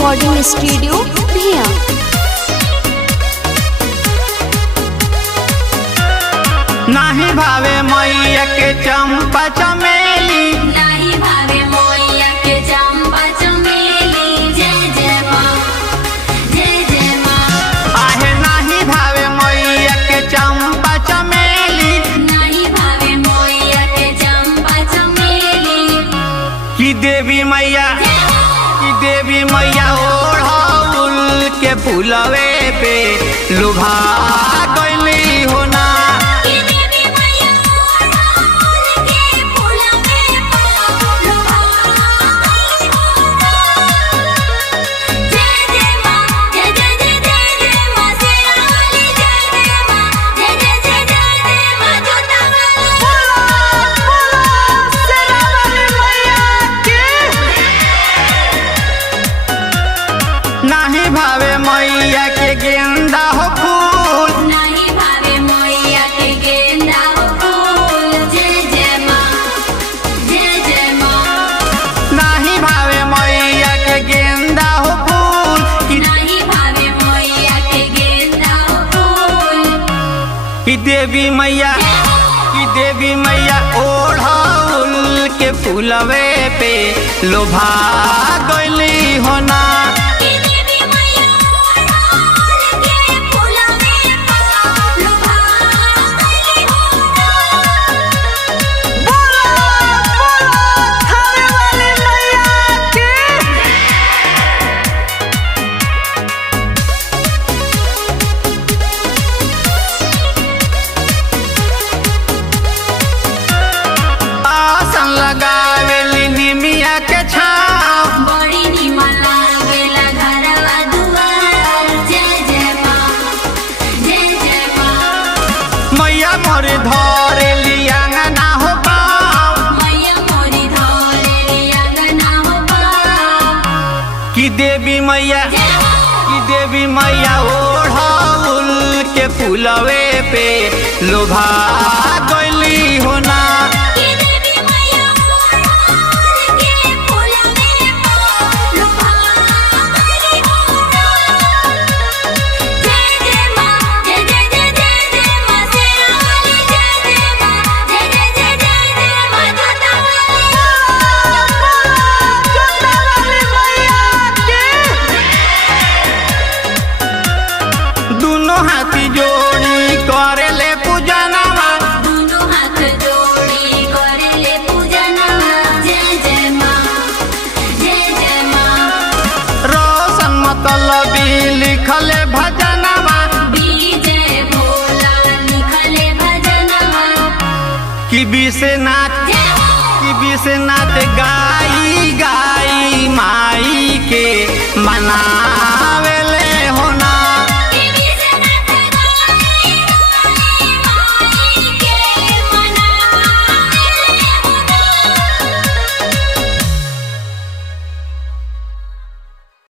Recording studio भिया। नहीं भावे मैया के चंपा चमेली, नहीं भावे मैया के चंपा चमेली। जय जय माँ, जय जय माँ। आहे नहीं भावे मैया के चंपा चमेली, नहीं भावे मैया के चंपा चमेली। कि देवी मैया, कि देवी मैया ओढ़ौल के फूलवे पे लुभा गइली हो ना। नहीं भावे मैया के गेंदा हो फूल, नहीं भावे मैया के गेंदा हो फूल। जय जय माँ, जय जय माँ। नहीं भावे मैया के गेंदा हो फूल, नहीं भावे मैया के गेंदा हो फूल। कि देवी मैया, कि देवी मैया ओढ़ौल के फूलवे पे लोभा गइली हो ना। लगावेली निमिया के छाव, बड़ी निमन लागेला घरवा दुआर। जय जय माँ, जय जय माँ। मैया मोरे धरेली अंगना हो पाव, मैया मोरी धरेली अंगना हो पाव। कि देवी मैया, कि देवी मैया ओढ़ौल के फूलवे पे लोभा गइली हो ना। हाथी जोड़ी करेले पूजनवा, दोनों हाथ जोड़ी करेले पूजनवा। जय जय माँ, जय जय माँ। रोशन मतलबी लिखले भजनवा, विजय भोला लिखले भजनवा। कि विश्वनाथ, कि विश्वनाथ गाई गाई माई के मना